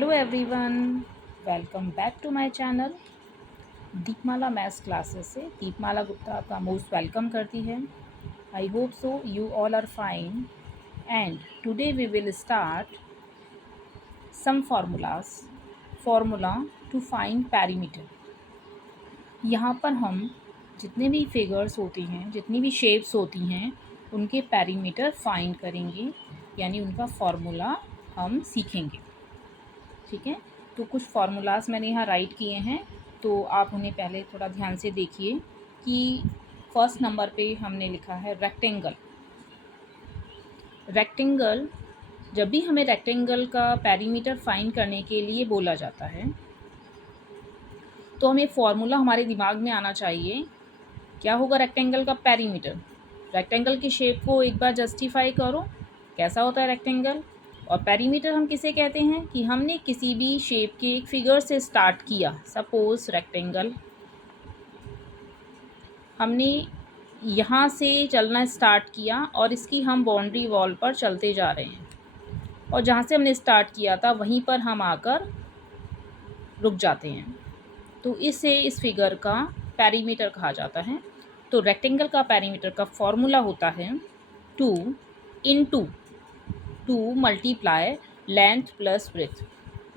Hello everyone, welcome back to my channel. Deepmala maths classes से दीपमाला गुप्ता आपका most welcome करती है। I hope so you all are fine and today we will start some formula to find perimeter. यहाँ पर हम जितने भी figures होती हैं, जितनी भी शेप्स होती हैं, उनके पेरीमीटर फाइंड करेंगे, यानी उनका फार्मूला हम सीखेंगे। ठीक है, तो कुछ फार्मूलाज मैंने यहाँ राइट किए हैं, तो आप उन्हें पहले थोड़ा ध्यान से देखिए कि फर्स्ट नंबर पे हमने लिखा है रेक्टेंगल। रेक्टेंगल, जब भी हमें रेक्टेंगल का पेरीमीटर फाइंड करने के लिए बोला जाता है तो हमें फार्मूला हमारे दिमाग में आना चाहिए। क्या होगा रेक्टेंगल का पेरीमीटर? रेक्टेंगल की शेप को एक बार जस्टिफाई करो, कैसा होता है रेक्टेंगल। और पेरीमीटर हम किसे कहते हैं कि हमने किसी भी शेप के एक फिगर से स्टार्ट किया। सपोज रेक्टेंगल, हमने यहाँ से चलना स्टार्ट किया और इसकी हम बाउंड्री वॉल पर चलते जा रहे हैं, और जहाँ से हमने स्टार्ट किया था वहीं पर हम आकर रुक जाते हैं, तो इसे इस फिगर का पेरीमीटर कहा जाता है। तो रेक्टेंगल का पेरीमीटर का फॉर्मूला होता है 2 मल्टीप्लाई लेंथ प्लस ब्रेथ।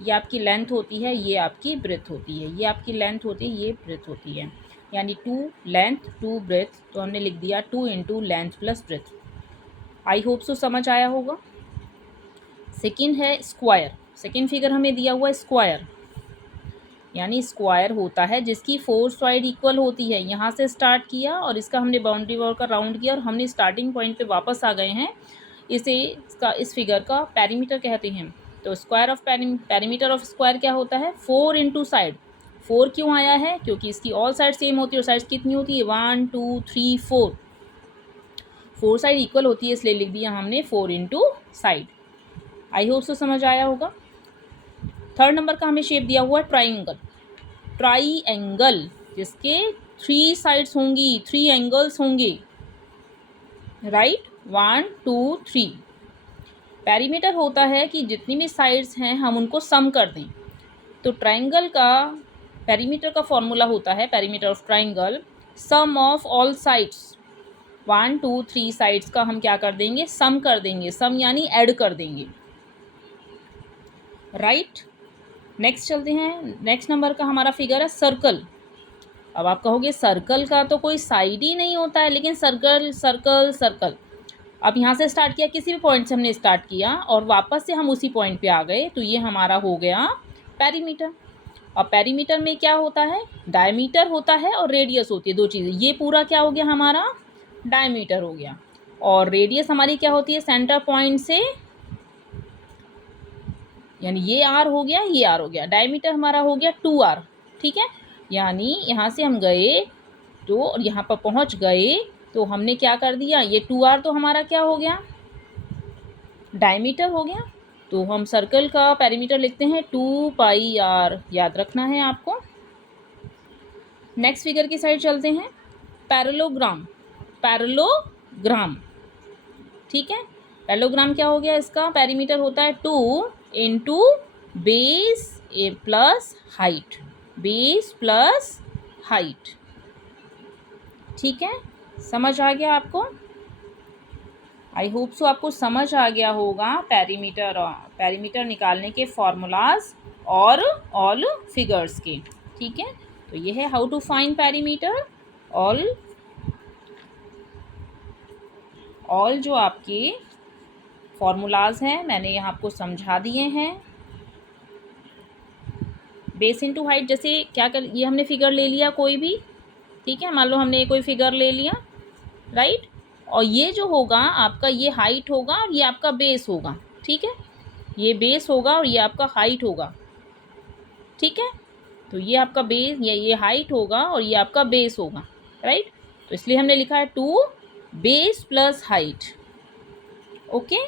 ये आपकी लेंथ होती है, ये आपकी ब्रेथ होती है, ये आपकी लेंथ होती है, ये ब्रेथ होती है, यानी 2 लेंथ 2 ब्रेथ, तो हमने लिख दिया 2 इंटू लेंथ प्लस ब्रेथ। आई होप सो समझ आया होगा। सेकेंड है स्क्वायर। सेकेंड फिगर हमें दिया हुआ है स्क्वायर, यानी स्क्वायर होता है जिसकी 4 साइड इक्वल होती है। यहाँ से स्टार्ट किया और इसका हमने बाउंड्री वॉल का राउंड किया और हमने स्टार्टिंग पॉइंट पे वापस आ गए हैं, इस फिगर का पेरीमीटर कहते हैं। तो square of perimeter of square क्या होता है? 4 इंटू साइड। 4 क्यों आया है? क्योंकि इसकी ऑल साइड सेम होती है और साइड्स कितनी होती है? 1 2 3 4। 4 साइड इक्वल होती है, इसलिए लिख दिया हमने 4 इंटू साइड। आई होप सो समझ आया होगा। थर्ड नंबर का हमें शेप दिया हुआ है ट्राइंगल। ट्राइंगल जिसके 3 साइड्स होंगी, 3 एंगल्स होंगे, राइट, 1 2 3। पेरीमीटर होता है कि जितनी भी साइड्स हैं हम उनको सम कर दें। तो ट्राइंगल का पेरीमीटर का फॉर्मूला होता है, perimeter of triangle, sum of all sides. 1 2 3 sides का हम क्या कर देंगे? सम कर देंगे। सम यानी ऐड कर देंगे, राइट। नेक्स्ट चलते हैं। नेक्स्ट नंबर का हमारा फिगर है सर्कल। अब आप कहोगे सर्कल का तो कोई साइड ही नहीं होता है, लेकिन सर्कल सर्कल सर्कल। अब यहाँ से स्टार्ट किया, किसी भी पॉइंट से हमने स्टार्ट किया और वापस से हम उसी पॉइंट पे आ गए, तो ये हमारा हो गया पेरीमीटर। और पेरीमीटर में क्या होता है? डायमीटर होता है और रेडियस होती है, दो चीज़ें। ये पूरा क्या हो गया? हमारा डायमीटर हो गया। और रेडियस हमारी क्या होती है? सेंटर पॉइंट से, यानी ये आर हो गया, ये आर हो गया। डायमीटर हमारा हो गया 2r। ठीक है, यानी यहाँ से हम गए तो और यहाँ पर पहुँच गए, तो हमने क्या कर दिया? ये 2r तो हमारा क्या हो गया? डायमीटर हो गया। तो हम सर्कल का पेरीमीटर लिखते हैं 2πr, याद रखना है आपको। नेक्स्ट फिगर की साइड चलते हैं। पैरेललोग्राम। पैरेललोग्राम, ठीक है। पैरेललोग्राम क्या हो गया? इसका पेरीमीटर होता है 2 into base a plus height, base plus height. ठीक है, समझ आ गया आपको? आई होप सो आपको समझ आ गया होगा पेरीमीटर निकालने के फॉर्मूलाज और ऑल फिगर्स के। ठीक है, तो ये है how to find perimeter. All जो आपके फॉर्मूलाज हैं मैंने यहाँ आपको समझा दिए हैं। बेस इनटू हाइट, जैसे क्या कर, ये हमने फिगर ले लिया कोई भी, ठीक है, मान लो हमने कोई फिगर ले लिया, राइट। और ये जो होगा आपका, ये हाइट होगा और ये आपका बेस होगा। ठीक है, ये बेस होगा और ये आपका हाइट होगा। ठीक है, तो ये आपका बेस, ये हाइट होगा और ये आपका बेस होगा, राइट। तो इसलिए हमने लिखा है 2 बेस प्लस हाइट। ओके,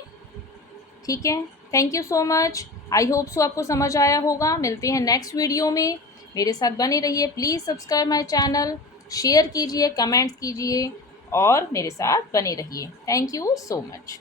ठीक है, thank you so much. I hope सो आपको समझ आया होगा। मिलते हैं नेक्स्ट वीडियो में, मेरे साथ बने रहिए। Please subscribe my channel, share कीजिए, कमेंट्स कीजिए और मेरे साथ बने रहिए। Thank you so much.